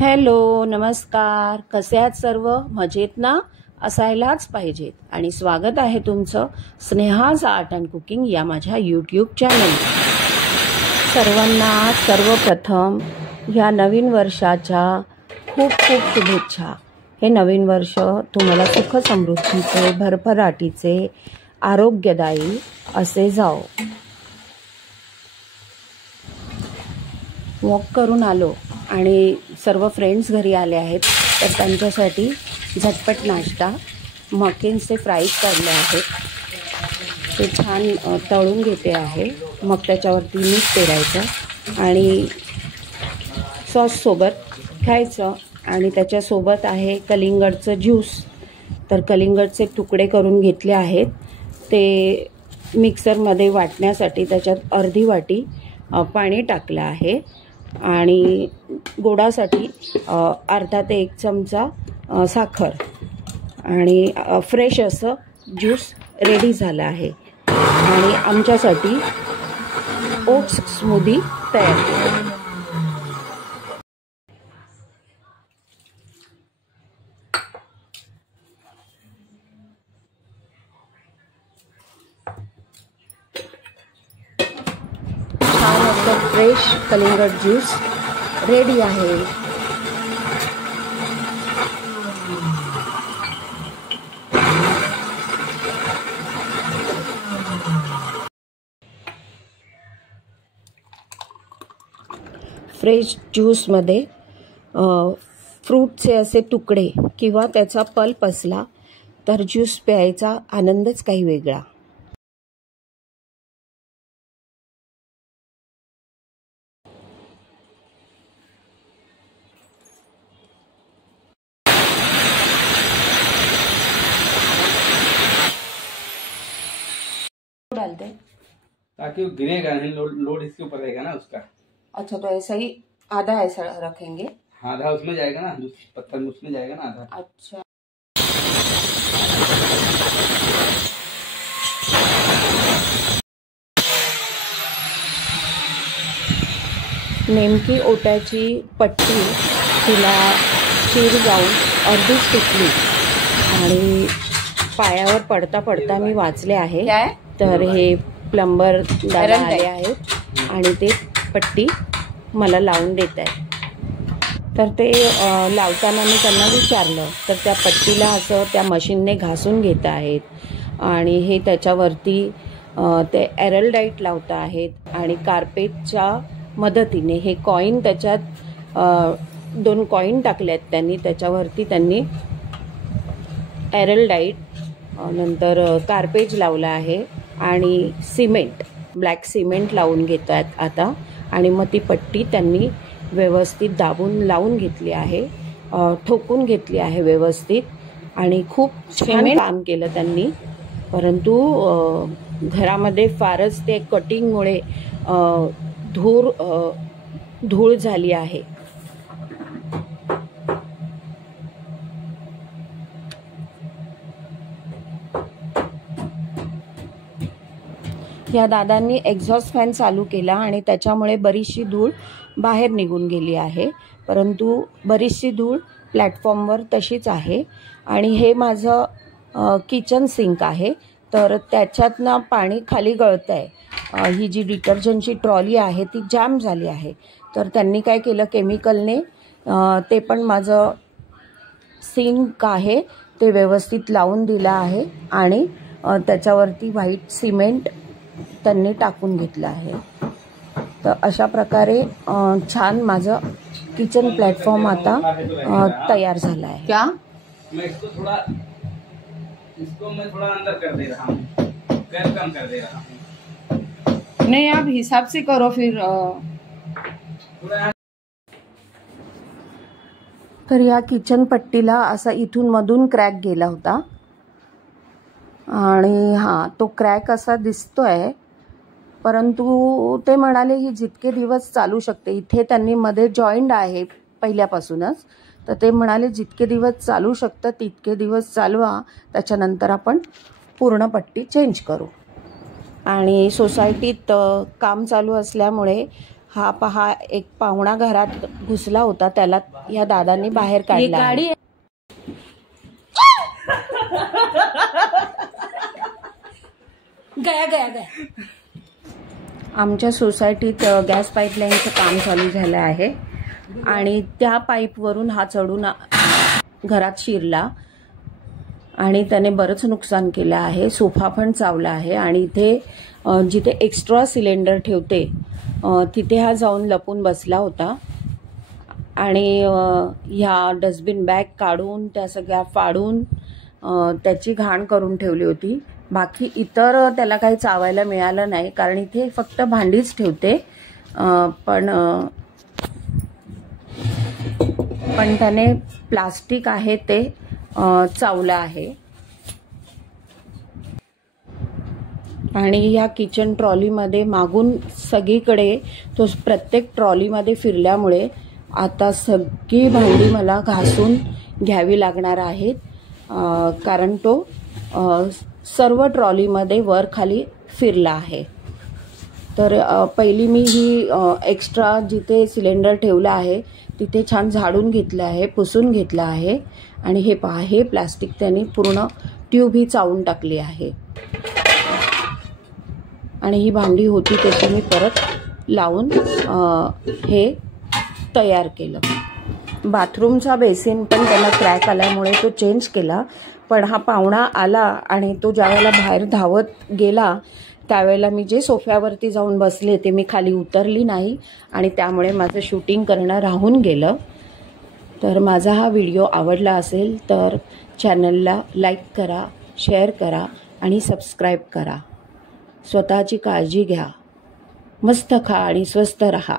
Hello, नमस्कार. कसे आहात सर्व? मजेत ना? असायलाच पाहिजेत. आणि स्वागत आहे तुमचं स्नेहाज आर्ट अँड कुकिंग या माझ्या यूट्यूब चॅनल. सर्वांना सर्वप्रथम ह्या नवीन वर्षाच्या खूप खूप शुभेच्छा. हे नवीन वर्ष तुम्हाला सुख समृद्धीचे, भरभराटीचे, आरोग्यदायी असे जाओ. वॉक करून आलो आणि सर्व फ्रेंड्स घरी आले आहेत, तर त्यांच्यासाठी झटपट नाश्ता मकेन्सचे फ्राईज काढले आहेत. ते छान तळून घेते आहे. मग त्याच्यावरती मीठ पेरायचं आणि सॉससोबत खायचं. आणि त्याच्यासोबत आहे कलिंगडचं ज्यूस. तर कलिंगडचे तुकडे करून घेतले आहेत. ते मिक्सरमध्ये वाटण्यासाठी त्याच्यात अर्धी वाटी पाणी टाकलं आहे आणि गोडासाठी अर्धा ते 1 चमचा साखर आणि फ्रेश असं ज्यूस रेडी झालं आहे. आणि आमच्यासाठी ओट्स स्मूदी तयार. छान असं फ्रेश कलिंगड ज्यूस रेडी आहे. फ्रेश ज्यूसमध्ये फ्रूटचे असे तुकडे किंवा त्याचा पल्प असला तर ज्यूस प्यायचा आनंदच काही वेगळा. डालते ताकि वो गिरेगा नहीं, लोड इसके ऊपर रहेगा ना उसका. अच्छा, तो ऐसा ही आधा ऐसा रखेंगे. आधा उसमें जाएगा ना, पत्थर उसमें जाएगा ना आधा. अच्छा, नेमकी ओट्याची पट्टी तिला चीर जाऊन अर्धीच तुटली आणि पायावर पडता पडता मी वाचले आहे. तर हे प्लंबर दादा आले आहेत आणि ते पट्टी मला लावून देत आहेत. तर ते लावताना मी त्यांना विचारलं तर त्या पट्टीला असं त्या मशीनने घासून घेत आहेत आणि हे त्याच्यावरती ते एरलडाईट लावत आहेत आणि कार्पेटच्या मदतीने हे कॉईन त्याच्यात 2 कॉईन टाकल्यात त्यांनी. त्याच्यावरती त्यांनी एरलडाईट नंतर कार्पेज लावला आहे आणि सिमेंट, ब्लॅक सिमेंट लावून घेत आहेत आता. आणि मग ती पट्टी त्यांनी व्यवस्थित दाबून लावून घेतली आहे, ठोकून घेतली आहे व्यवस्थित. आणि खूप छान काम केलं त्यांनी. परंतु घरामध्ये फारच ते कटिंगमुळे धूळ झाली आहे. या दादांनी एक्झॉस्ट फॅन चालू केला आणि त्याच्यामुळे बरीचशी धूळ बाहेर निघून गेली आहे. परंतु बरीचशी धूळ प्लॅटफॉर्मवर तशीच आहे. आणि हे माझं किचन सिंक आहे, तर त्याच्यातनं पाणी खाली गळतं आहे. ही जी डिटर्जंटची ट्रॉली आहे ती जाम झाली आहे. तर त्यांनी काय केलं, केमिकलने ते पण माझं सिंक आहे ते व्यवस्थित लावून दिलं आहे आणि त्याच्यावरती व्हाईट सिमेंट त्यांनी टाकून घेतलं आहे. तर अशा प्रकारे छान माझं किचन प्लॅटफॉर्म आता तयार झाला आहे. क्या मैं इसको थोड़ा अंदर कर दे रहा हूँ, गैस कम कर दे रहा हूँ. नहीं, आप हिसाब से करो फिर. तर या किचन पट्टीला असा इथून मधून क्रॅक गेला होता आणि हां, तो क्रॅक असा दिसतोय. परंतु ते म्हणाले ही जितके दिवस चालू शकते. इथे त्यांनी मध्ये जॉईंट आहे पहिल्यापासूनच, तर ते म्हणाले जितके दिवस चालू शकतं तितके दिवस चालवा, त्याच्यानंतर आपण पूर्ण पट्टी चेंज करू. आणि सोसायटीत काम चालू असल्यामुळे हा पहा एक पाहुणा घरात घुसला होता, त्याला या दादांनी बाहेर काढला आहे. गया गया गया. आमच्या सोसायटीत गॅस पाईपलाईनचं काम चालू झालं आहे आणि त्या पाईपवरून हा चढून घरात शिरला आणि त्याने बरंच नुकसान केलं आहे. सोफा पण चावला आहे आणि इथे जिथे एक्स्ट्रा सिलेंडर ठेवते तिथे हा जाऊन लपून बसला होता आणि ह्या डस्टबिन बॅग काढून त्या सगळ्या फाडून त्याची घाण करून ठेवली होती. बाकी इतर त्याला काही चावायला मिळालं नाही, कारण इथे फक्त भांडीच ठेवते. पण त्याने प्लास्टिक आहे ते चावलं आहे. आणि ह्या किचन ट्रॉलीमध्ये मागून सगळीकडे तो प्रत्येक ट्रॉलीमध्ये फिरल्यामुळे आता सगळी भांडी मला घासून घ्यावी लागणार आहेत, कारण तो सर्व ट्रॉलीमध्ये वर खाली फिरला आहे. तर पहिली मी ही एक्स्ट्रा जिथे सिलेंडर ठेवला आहे तिथे छान झाडून घेतलं आहे, पुसून घेतलं आहे. आणि हे पहा, हे प्लास्टिक त्यांनी पूर्ण ट्यूब ही चावून टाकली आहे. आणि ही भांडी होती त्याची मी परत लावून हे तयार केलं. बाथरूमचा बेसिन पण त्याला क्रॅक आल्यामुळे तो चेंज केला. पण हा पाहुणा आला आणि तो ज्यावेळेला बाहेर धावत गेला त्यावेळेला मी जे सोफ्यावरती जाऊन बसले ते मी खाली उतरली नाही आणि त्यामुळे माझं शूटिंग करणं राहून गेलं. तर माझा हा व्हिडिओ आवडला असेल तर चॅनलला लाईक करा, शेअर करा आणि सबस्क्राईब करा. स्वतःची काळजी घ्या, मस्त खा आणि स्वस्थ रहा.